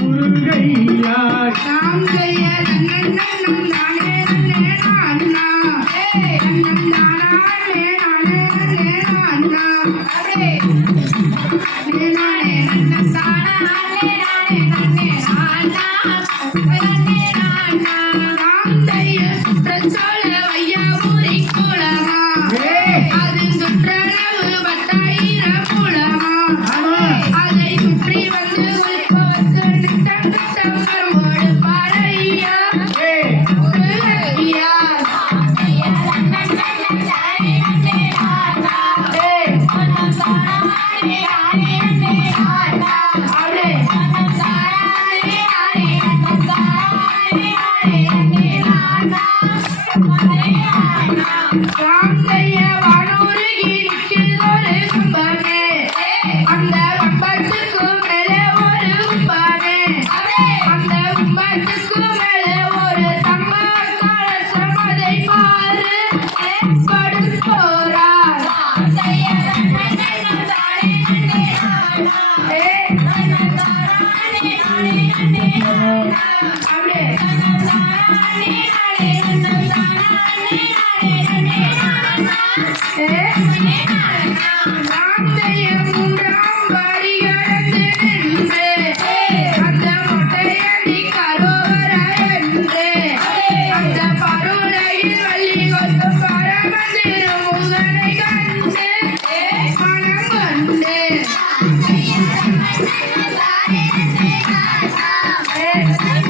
முருகையா. Yeah.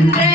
நன்றே